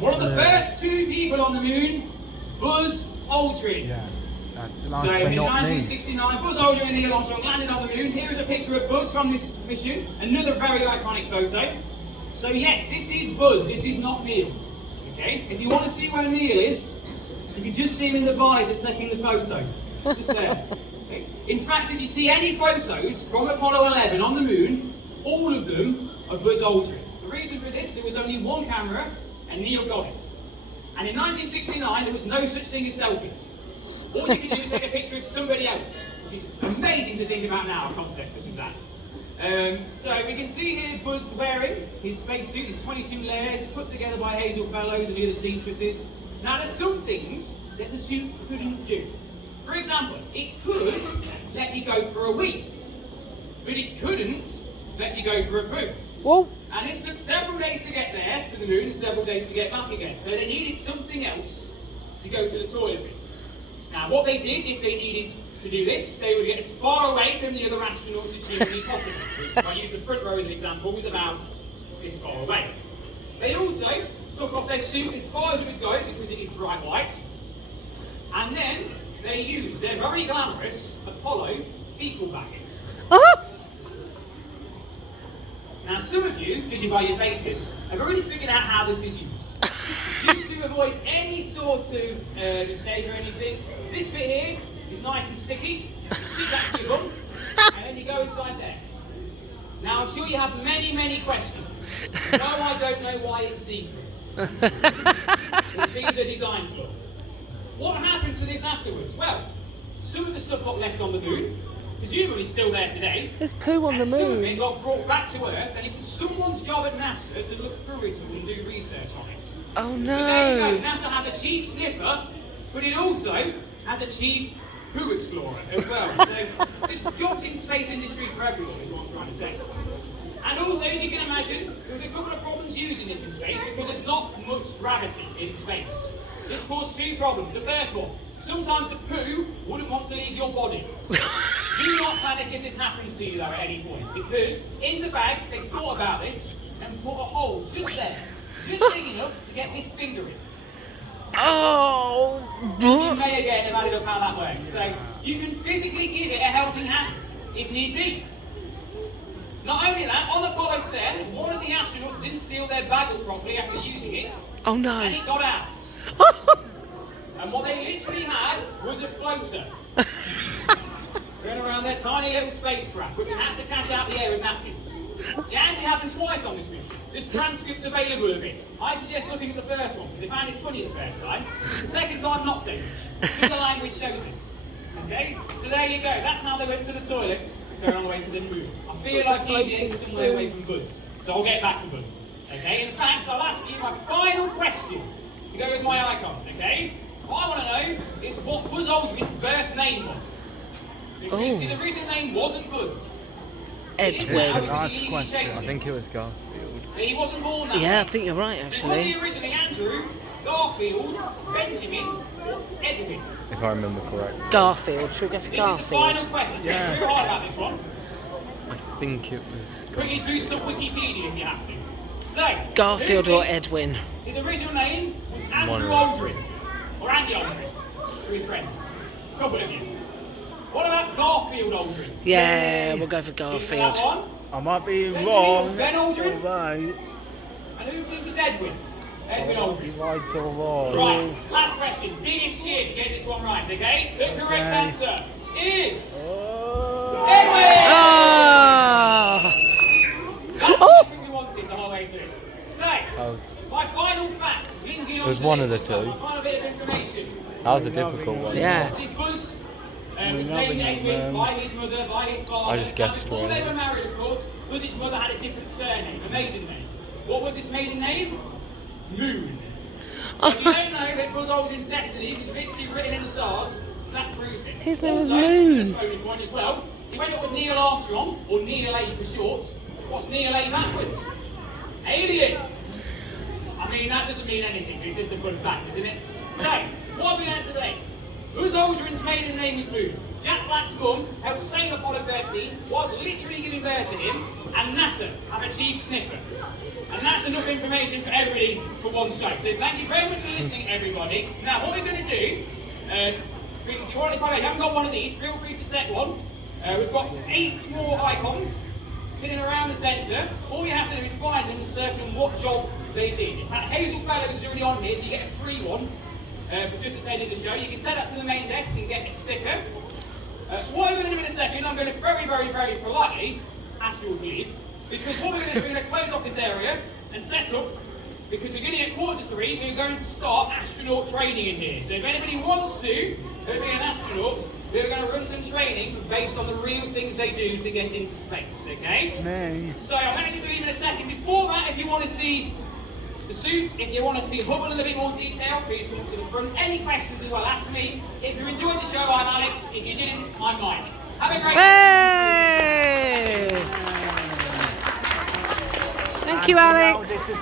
One of the first 2 people on the moon, Buzz Aldrin. Yes, that's the last So but in not 1969, Buzz Aldrin and Neil Armstrong landed on the moon. Here is a picture of Buzz from this mission. Another very iconic photo. So yes, this is Buzz, this is not Neil. Okay? If you want to see where Neil is, you can just see him in the visor taking the photo. Just there. Okay? In fact, if you see any photos from Apollo 11 on the moon, all of them are Buzz Aldrin. The reason for this, there was only one camera, and Neil got it. And in 1969, there was no such thing as selfies. All you can do is take a picture of somebody else, which is amazing to think about now, a concept such as that. So we can see here Buzz wearing his spacesuit, his 22 layers, put together by Hazel Fellows and the other seamstresses. Now there's some things that the suit couldn't do. For example, it could let you go for a wee, but it couldn't let you go for a poo. Whoa. And it took several days to get there, to the moon, and several days to get back again. So they needed something else to go to the toilet with. Now what they did, if they needed to do this, they would get as far away from the other astronauts as humanly possible. Which, if I use the front row as an example, was about this far away. They also took off their suit as far as it would go, because it is bright white. And then they used their very glamorous Apollo fecal bagging. Now some of you, judging by your faces, have already figured out how this is used. Just to avoid any sort of mistake or anything, this bit here is nice and sticky. You stick that to your bum, and then you go inside there. Now I'm sure you have many, many questions. No, I don't know why it's secret. It seems a design flaw. What happened to this afterwards? Well, some of the stuff got left on the moon, presumably still there today. There's poo on the And some of moon. it got brought back to Earth, and it was someone's job at NASA to look through it all and do research on it. Oh So there you no. go. NASA has a chief sniffer, but it also has a chief poo explorer as well. So there's jobs in the space industry for everyone, is what I'm trying to say. And also, as you can imagine, there was a couple of problems using this in space because there's not much gravity in space. This caused 2 problems. The first one, sometimes the poo wouldn't want to leave your body. Do not panic if this happens to you though at any point, because in the bag they thought about this and put a hole just there, just big enough to get this finger in. Oh. You may again have added up how that works. So you can physically give it a helping hand if need be. Not only that, on Apollo 10, one of the astronauts didn't seal their bag up properly after using it, Oh and no. it got out. And what they literally had was a floater going around their tiny little spacecraft, which had to catch out the air with napkins. It actually happened twice on this mission. There's transcripts available of it. I suggest looking at the first one, because they found it funny the first time. The second time, not so much. Some of the language shows this. Okay? So there you go. That's how they went to the toilet, going on the way to the moon. I feel like deviating somewhere away from Buzz. So I'll get back to Buzz. Okay? In fact, I'll ask you my final question to go with my icons, okay? What I want to know is what Buzz Aldrin's first name was. Because his original name wasn't Buzz. It is now Edwin. because Last he legally question. changed I it. think it was Garfield. But he wasn't born that Yeah, I way. think you're right Was actually. he originally Andrew, Garfield, Benjamin, or Edwin? If I remember correctly. Garfield. Should we go for This is the final Garfield? question. Think very hard about this one. I think it was Quickly Garfield. boost up Wikipedia if you have to. So, Garfield who or thinks Edwin? His original name was Andrew One Aldrin, or Andy Aldrin, to his friends. A couple of you. What about Garfield Aldrin? Yeah, we'll go for Who's for Garfield. that one? I might be Benjamin wrong. Ben Aldrin? Right. And who thinks it's Edwin? Edwin Aldrin. Right or wrong. Right, last question. Biggest cheer if you get this one right, okay? The correct answer is Edwin! Ah! That's everything we wanted the whole way through. So, was- my final fact, linking on was to one this of the as well, two. my final bit of information. That was a difficult one. Yeah. Obviously, Buzz was named Edwin by his mother, by his father. I just guessed Before really. they were married, of course, Buzz's mother had a different surname, a maiden name. What was his maiden name? Moon. So if you don't know that Buzz Aldrin's destiny was literally written in the stars, that proves it. His name was Also, Moon. a bonus one as well. He went up with Neil Armstrong, or Neil A for short. What's Neil A backwards? Alien. I mean, that doesn't mean anything, but it's just a fun fact, isn't it? So, what have we learned today? Buzz Aldrin's maiden name was Moon. Jack Black's mum helped save Apollo 13, was literally giving birth to him, and NASA have achieved Sniffer. And that's enough information for everybody for one strike. So thank you very much for listening, everybody. Now, what we're going to do, if you haven't got one of these, feel free to set one. We've got 8 more icons hidden around the centre. All you have to do is find them and circle them what job they did. In fact, Hazel Fellows is already on here, so you get a free one for just attending the show. You can send that to the main desk and get a sticker. What I'm going to do in a second, I'm going to very, very, very politely ask you all to leave, because what we're going to do, we're going to close off this area and set up, because we're going to get 2:45, we're going to start astronaut training in here. So if anybody wants to be an astronaut, we're going to run some training based on the real things they do to get into space, okay? Man. So I'll mention to leave in a second. Before that, if you want to see the suit, if you want to see Hubble in a bit more detail, please come up to the front. Any questions as well, ask me. If you enjoyed the show, I'm Alex. If you didn't, I'm Mike. Have a great Hey! Thank you, Alex.